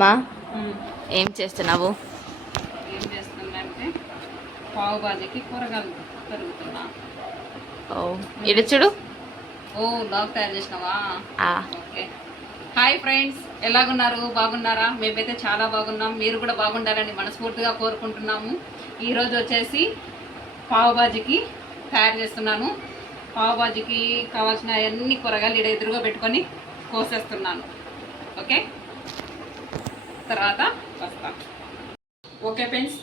మా ఏం చేస్తున్నావు? ఏం చేస్తుందంటే పావు బాజీకి కూరగాయలు తరుగుతున్నా. ఓ ఇటు చూడు. ఓ లాగ్ తయారు చేసినావా? ఓకే. హాయ్ ఫ్రెండ్స్, ఎలాగున్నారు? బాగున్నారా? మేమైతే చాలా బాగున్నాం. మీరు కూడా బాగుండాలని మనస్ఫూర్తిగా కోరుకుంటున్నాము. ఈరోజు వచ్చేసి పావు బాజీకి తయారు చేస్తున్నాను. పావు బాజీకి కావాల్సిన అన్ని కూరగాయలు ఇక్కడ ఎదురుగా పెట్టుకొని కోసేస్తున్నాను. ఓకే, తర్వాత వస్తాం. ఓకే ఫ్రెండ్స్,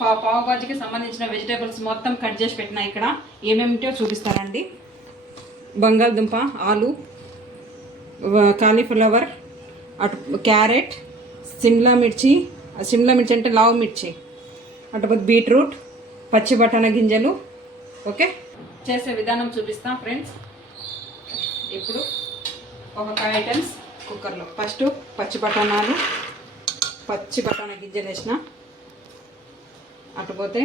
పావు బాజీకి సంబంధించిన వెజిటేబుల్స్ మొత్తం కట్ చేసి పెట్టినా. ఇక్కడ ఏమేమిటో చూపిస్తానండి. బంగాళదుంప, ఆలు, కాలీఫ్లవర్, అటు క్యారెట్, సిమ్లా మిర్చి అంటే లావు మిర్చి, అటుపోతే బీట్రూట్, పచ్చి బఠానా గింజలు. ఓకే, చేసే విధానం చూపిస్తాం ఫ్రెండ్స్. ఇప్పుడు ఒక 5 ఐటమ్స్ కుక్కర్లో. ఫస్ట్ పచ్చి బఠానా గింజలు వేసిన, అటుపోతే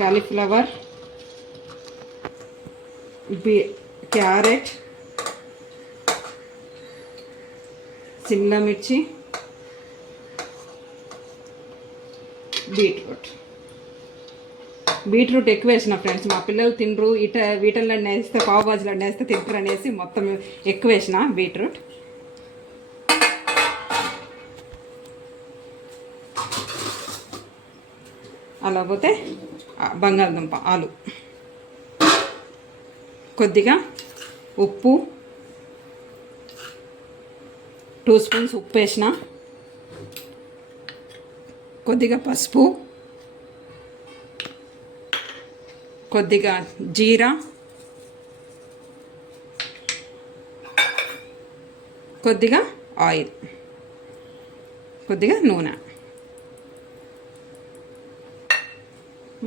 కాలీఫ్లవర్, క్యారెట్, సిమ్లా మిర్చి, బీట్రూట్ ఎక్కువ వేసిన ఫ్రెండ్స్. మా పిల్లలు తినరు, వీటల్లో వేస్తే పావు బాజీలో వేస్తే తింటారు అనేసి మొత్తం ఎక్కువ వేసిన బీట్రూట్. అలా పోతే బంగాళదుంప, ఆలు, కొద్దిగా ఉప్పు, 2 స్పూన్స్ ఉప్పు వేసిన, కొద్దిగా పసుపు, కొద్దిగా జీరా, కొద్దిగా ఆయిల్, కొద్దిగా నూనె.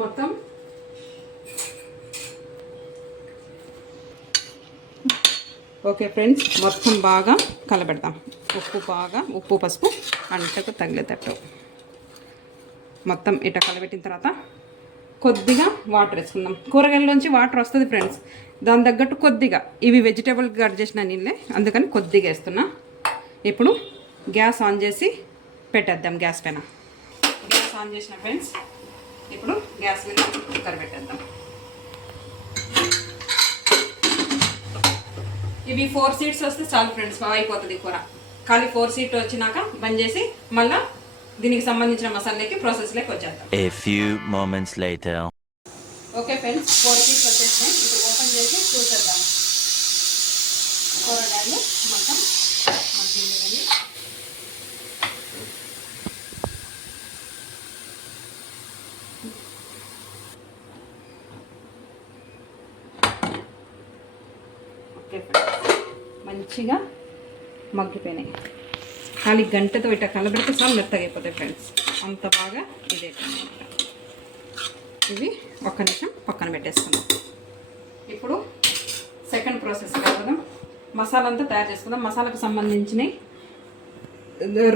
మొత్తం ఓకే ఫ్రెండ్స్, మొత్తం బాగా కలబెడతాం. ఉప్పు పసుపు అంటకు తగిలేటట్టు మొత్తం ఇట కలబెట్టిన తర్వాత కొద్దిగా వాటర్ వేసుకుందాం. కూరగాయల్లోంచి వాటర్ వస్తుంది ఫ్రెండ్స్, దాని తగ్గట్టు కొద్దిగా. ఇవి వెజిటేబుల్ కట్ చేసిన నీళ్ళే, అందుకని కొద్దిగా వేస్తున్నా. ఇప్పుడు గ్యాస్ ఆన్ చేసి పెట్టేద్దాం. గ్యాస్ పైన గ్యాస్ ఆన్ చేసిన ఫ్రెండ్స్. ఇప్పుడు గ్యాస్ మీద కుక్కర్ పెట్టేద్దాం. ఇవి 4 సీట్స్ వస్తే చాలు ఫ్రెండ్స్, బాగా అయిపోతుంది కూర. ఖాళీ 4 సీట్ వచ్చినాక బంద్ చేసి మళ్ళీ దీనికి సంబంధించిన మసాలాకి ప్రాసెస్లోకి వచ్చేద్దాం. ఓకే ఫ్రెండ్స్, 4 సీట్స్ వచ్చేసినాయి. ఇప్పుడు ఓపెన్ చేసి చూసేద్దాం. కూరగాయలు మొత్తం మగ్గింది. ఓకే ఫ్రెండ్స్, మంచిగా మగ్గిపోయినాయి. ఖాళీ గంటతో ఇట్లా కలబెడితే చాలా మెత్తగా అయిపోతాయి ఫ్రెండ్స్. అంత బాగా ఇదే. ఇవి ఒక్క నిమిషం పక్కన పెట్టేసుకుందాం. ఇప్పుడు సెకండ్ ప్రాసెస్ కదా, మసాలా అంతా తయారు చేసుకుందాం. మసాలాకు సంబంధించినవి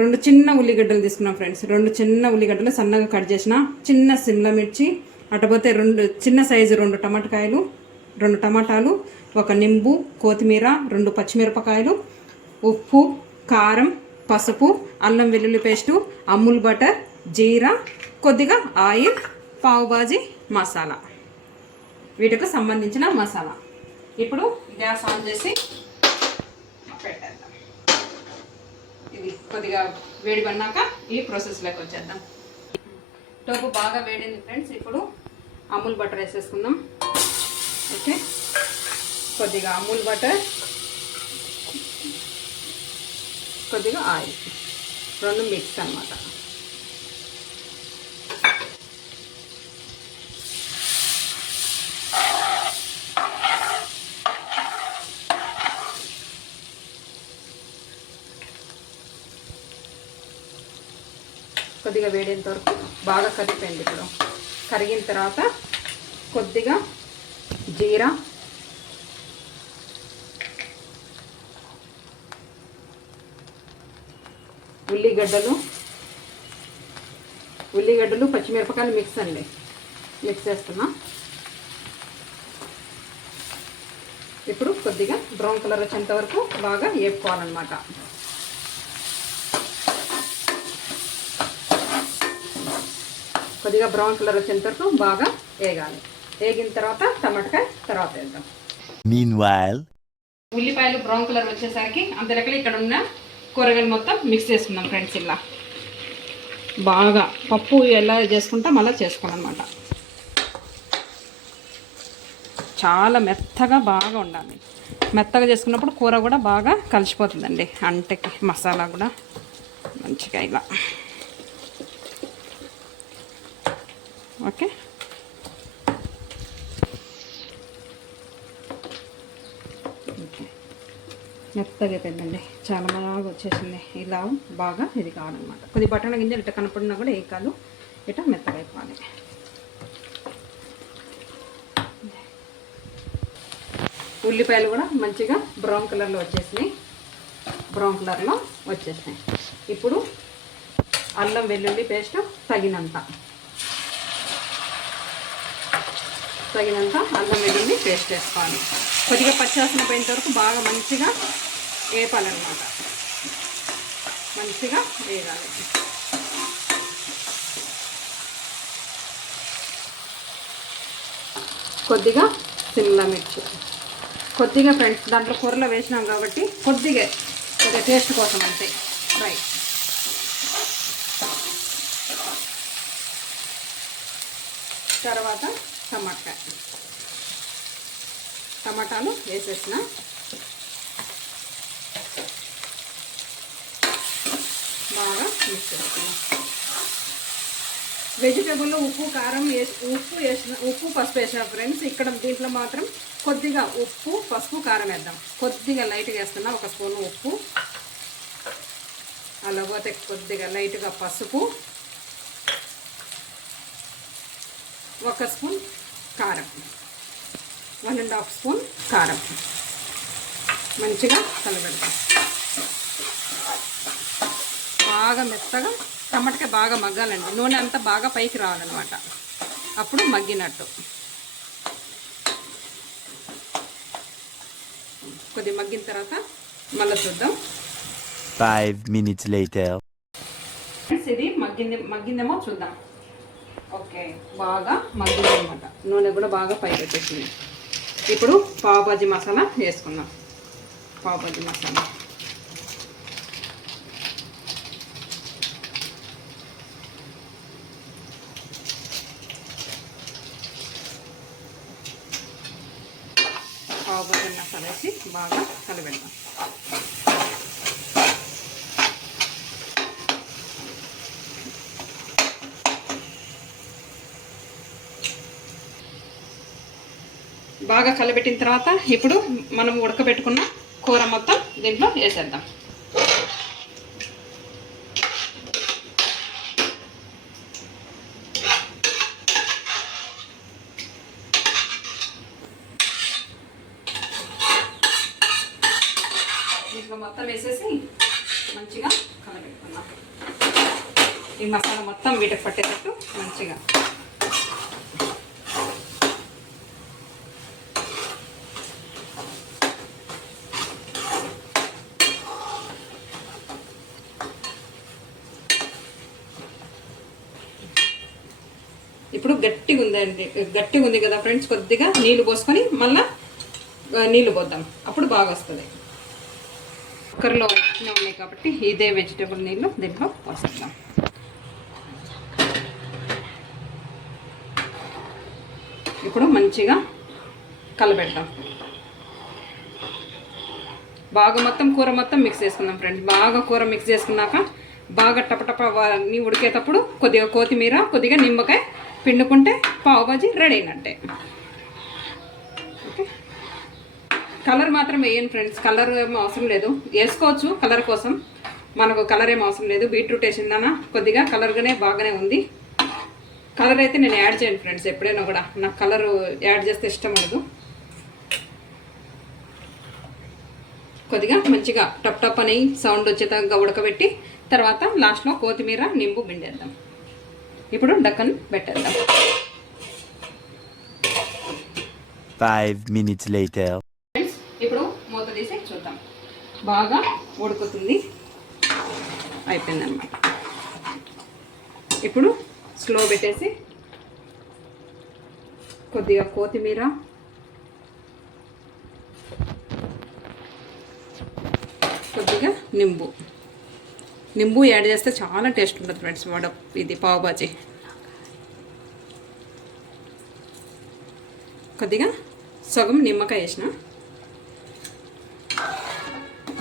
2 చిన్న ఉల్లిగడ్డలు తీసుకున్నాం ఫ్రెండ్స్. 2 చిన్న ఉల్లిగడ్డలు సన్నగా కట్ చేసిన, చిన్న సిమ్లా మిర్చి, అటుపోతే 2 చిన్న సైజు 2 టమాటాకాయలు, 2 టమాటాలు, 1 నింబు, కొత్తిమీర, 2 పచ్చిమిరపకాయలు, ఉప్పు, కారం, పసుపు, అల్లం వెల్లుల్లి పేస్టు, అమూల్ బటర్, జీరా, కొద్దిగా ఆయిల్, పావు బాజీ మసాలా, వీటికి సంబంధించిన మసాలా. ఇప్పుడు గ్యాస్ ఆన్ చేసి పెట్టేద్దాం. ఇది కొద్దిగా వేడి పడినాక ఈ ప్రాసెస్లోకి వచ్చేద్దాం. టోపు బాగా వేడింది ఫ్రెండ్స్. ఇప్పుడు అమూల్ బటర్ వేసేసుకుందాం. ఓకే, కొద్దిగా అమూల్ బటర్, కొద్దిగా ఆయిల్, 2 మిక్స్ అన్నమాట. కొద్దిగా వేడేంత వరకు బాగా కరిగిపోయింది. ఇప్పుడు కరిగిన తర్వాత కొద్దిగా జీరా, ఉల్లిగడ్డలు, పచ్చిమిరపకాయలు మిక్స్ చేస్తున్నా. ఇప్పుడు కొద్దిగా బ్రౌన్ కలర్ వచ్చేంత వరకు బాగా వేపుకోవాలన్నమాట. కొద్దిగా బ్రౌన్ కలర్ వచ్చేంత వరకు బాగా వేగాలి. వేగిన తర్వాత టమాటకాయ తర్వాత వేద్దాం. Meanwhile, ఉల్లిపాయలు బ్రౌన్ కలర్ వచ్చేసరికి అంతలెక్కలు ఇక్కడ ఉన్న కూరగాయలు మొత్తం మిక్స్ చేసుకుందాం ఫ్రెండ్స్. ఇలా బాగా పప్పు ఎలా చేసుకుంటాం అలా చేసుకోవాలన్నమాట. చాలా మెత్తగా బాగా ఉండాలి. మెత్తగా చేసుకున్నప్పుడు కూర కూడా బాగా కలిసిపోతుందండి, అంటే మసాలా కూడా మంచిగా ఇలా. ఓకే, మెత్తగా అయిపోయిందండి, చాలా బాగా వచ్చేసింది. ఇలా బాగా ఇది కావాలన్నమాట. కొద్ది బఠానీ గింజలు ఇట్లా కనపడినా కూడా ఏ కాదు, ఇట్లా మెత్తగా అయిపోవాలి. ఉల్లిపాయలు కూడా మంచిగా బ్రౌన్ కలర్లో వచ్చేసినాయి. ఇప్పుడు అల్లం వెల్లుల్లి పేస్ట్ తగినంత అల్లం వెల్లుల్లి పేస్ట్ వేసుకోవాలి. కొద్దిగా పచ్చివాసన పోయేంత వరకు బాగా మంచిగా వేపాలన్నమాట, మంచిగా వేయాలి. కొద్దిగా సిమ్లా మిర్చి, కొద్దిగా ఫ్రెండ్స్ దాంట్లో కూరలో వేసినాం కాబట్టి కొద్దిగా టేస్ట్ కోసం అంతే ఫ్రై. తర్వాత టమాటాలు వేసేసిన బాగా మిక్స్ చేసుకున్నాం. వెజిటేబుల్లో ఉప్పు కారం ఉప్పు పసుపు వేసిన ఫ్రెండ్స్. ఇక్కడ దీంట్లో మాత్రం కొద్దిగా ఉప్పు పసుపు కారం వేద్దాం. కొద్దిగా లైట్గా వేస్తున్నా, 1 స్పూను ఉప్పు, అలాగే కొద్దిగా లైట్గా పసుపు, 1 స్పూన్ కారం, 1.5 స్పూన్ కారం. మంచిగా కలబెడతాం. బాగా మెత్తగా టమాటకాయ బాగా మగ్గాలండి, నూనె అంతా బాగా పైకి రావాలన్నమాట, అప్పుడు మగ్గినట్టు. కొద్దిగా మగ్గిన తర్వాత మళ్ళీ చూద్దాం. 5 minutes later. ఇది మగ్గిందేమో చూద్దాం. ఓకే, బాగా మగ్గింది అనమాట, నూనె కూడా బాగా పైకి వచ్చేసింది. ఇప్పుడు పావుబాజీ మసాలా వేసుకుందాం. పావుబాజీ మసాలా వేసి బాగా కలబెడదాం. బాగా కలబెట్టిన తర్వాత ఇప్పుడు మనం ఉడకబెట్టుకున్న కూర మొత్తం దీంట్లో వేసేద్దాం. దీంట్లో మొత్తం వేసేసి మంచిగా కలబెట్టుకున్నాం. ఈ మసాలా మొత్తం వీటికి పట్టేటట్టు మంచిగా. ఇప్పుడు గట్టిగా ఉంది కదా ఫ్రెండ్స్, కొద్దిగా నీళ్ళు పోసుకొని మళ్ళీ నీళ్ళు పోద్దాం, అప్పుడు బాగా వస్తుంది. కుక్కర్లో ఉన్నాయి కాబట్టి ఇదే వెజిటేబుల్ నీళ్ళు దీంట్లో పోసేద్దాం. ఇప్పుడు మంచిగా కలబెడతాం. బాగా మొత్తం కూర మొత్తం మిక్స్ చేసుకుందాం ఫ్రెండ్స్. బాగా కూర మిక్స్ చేసుకున్నాక బాగా టపటప నీ ఉడికేటప్పుడు కొద్దిగా కొత్తిమీర, కొద్దిగా నిమ్మకాయ పిండుకుంటే పావుబాజీ రెడీ అయినట్టే. ఓకే, కలర్ మాత్రం వేయండి ఫ్రెండ్స్, కలర్ ఏమో అవసరం లేదు. వేసుకోవచ్చు కలర్ కోసం, మనకు కలర్ ఏమో అవసరం లేదు. బీట్రూట్ వేసిందన్నా కొద్దిగా కలర్గానే బాగానే ఉంది. కలర్ అయితే నేను యాడ్ చేయను ఫ్రెండ్స్, ఎప్పుడైనా కూడా నాకు కలర్ యాడ్ చేస్తే ఇష్టం ఉండదు. కొద్దిగా మంచిగా టప్ టప్ అని సౌండ్ వచ్చేదాకా ఉడకబెట్టి తర్వాత లాస్ట్లో కొత్తిమీర నింబు పిండేద్దాం. ఇప్పుడు డక్కన్ పెట్టేద్దాం. 5 minutes later. ఫ్రెండ్స్ ఇప్పుడు మూత తీసి చూద్దాం. బాగా ఉడుకుతుంది, అయిపోయిందన్నమాట. ఇప్పుడు స్లో పెట్టేసి కొద్దిగా కొత్తిమీర, కొద్దిగా నింబు యాడ్ చేస్తే చాలా టేస్ట్ ఉంటుంది ఫ్రెండ్స్ ఇది పావ్ బాజీ. కొద్దిగా సగం నిమ్మకాయ వేసిన,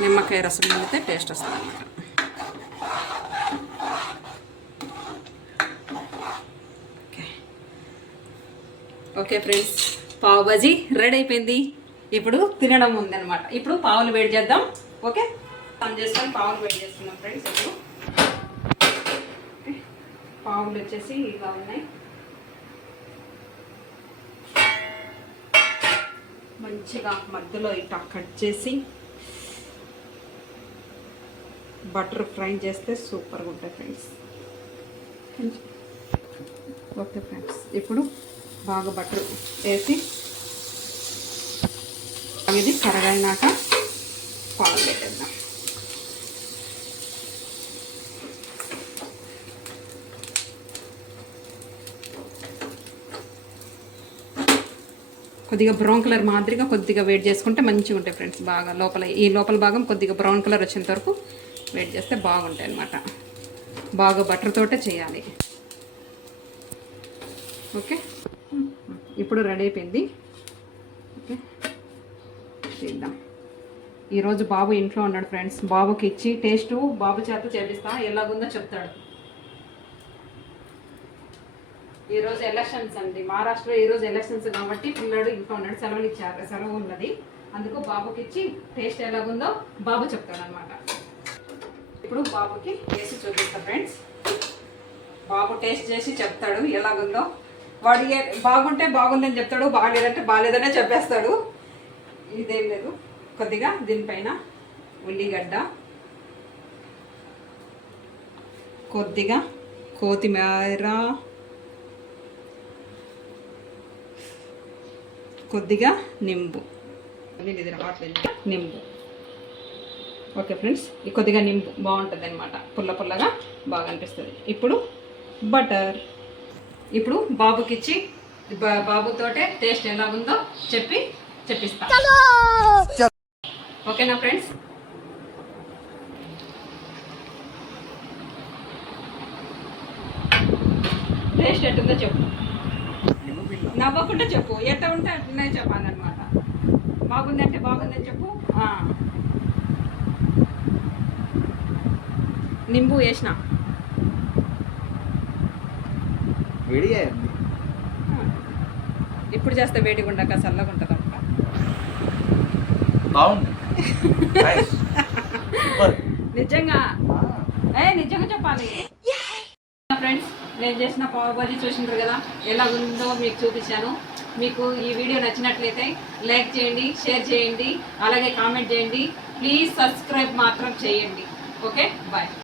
నిమ్మకాయ రసం కలిపితే టేస్ట్ వస్తుంది అన్నమాట. Okay friends, pav bhaji ready అయిపోయింది. ఇప్పుడు తినడం ఉందన్నమాట. ఇప్పుడు పావులు వేడి చేద్దాం. ఓకే, ఆన్ చేసుకొని పావులు వేడి చేస్తున్నాం ఫ్రెండ్స్. ఇప్పుడు పావులు వచ్చేసి ఇలా ఉన్నాయి. మంచిగా మధ్యలో ఇట్లా కట్ చేసి బటర్ ఫ్రై చేస్తే సూపర్గా ఉంటాయి ఫ్రెండ్స్. ఓకే ఫ్రెండ్స్, ఇప్పుడు బాగా బటర్ వేసి ఇది కరగైనాక పాలు పెట్టేద్దాం. కొద్దిగా బ్రౌన్ కలర్ మాదిరిగా కొద్దిగా వేడి చేసుకుంటే మంచిగా ఉంటాయి ఫ్రెండ్స్. బాగా లోపల భాగం కొద్దిగా బ్రౌన్ కలర్ వచ్చేంత వరకు వేడి చేస్తే బాగుంటాయి అన్నమాట. బాగా బటర్ తోటే చేయాలి. ఓకే, ఇప్పుడు రెడీ అయిపోయింది. ఓకే, చేద్దాం. ఈరోజు బాబు ఇంట్లో ఉన్నాడు ఫ్రెండ్స్. బాబుకి ఇచ్చి టేస్ట్ బాబు చేత చేపిస్తా, ఎలాగుందో చెప్తాడు. ఈరోజు ఎలక్షన్స్ అండి మహారాష్ట్రలో. ఈరోజు ఎలక్షన్స్ కాబట్టి పిల్లడు ఇంట్లో ఉన్నాడు, సెలవు ఉన్నది. అందుకు బాబుకి ఇచ్చి టేస్ట్ ఎలాగుందో బాబు చెప్తాడు అనమాట. ఇప్పుడు బాబుకి వేసి చూపిస్తా ఫ్రెండ్స్. బాబు టేస్ట్ చేసి చెప్తాడు ఎలాగుందో. వాడు బాగుంటే బాగుందని చెప్తాడు, బాగాలేదంటే బాగాలేదనే చెప్పేస్తాడు. ఇదేం లేదు. కొద్దిగా దీనిపైన ఉల్లిగడ్డ, కొద్దిగా కొత్తిమీర, కొద్దిగా నింబు. ఓకే ఫ్రెండ్స్, ఈ కొద్దిగా నింబు బాగుంటుంది అనమాట. పుల్లగా బాగా అనిపిస్తుంది. ఇప్పుడు బటర్. ఇప్పుడు బాబుకి ఇచ్చి బాబుతోటే టేస్ట్ ఎలా ఉందో చెప్పిస్తా. ఓకేనా ఫ్రెండ్స్? టేస్ట్ ఎట్టుందో చెప్పు, నవ్వకుండా చెప్పు. ఎట్లా ఉంటే అట్లనే చెప్పాలన్నమాట. బాగుందంటే బాగుందని చెప్పు. నింబు వేసిన వేడిగా ఇప్పుడు చేస్తే వేడిగా ఉండక చల్లగా ఉంటుంది అంట. బాగుంది నిజంగా నిజంగా చెప్పాలి ఫ్రెండ్స్. నేను చేసిన పావ్ బాజీ చూసింటారు కదా, ఎలా ఉందో మీకు చూపించాను. మీకు ఈ వీడియో నచ్చినట్లయితే లైక్ చేయండి, షేర్ చేయండి, అలాగే కామెంట్ చేయండి. ప్లీజ్ సబ్స్క్రైబ్ మాత్రం చేయండి. Okay, bye.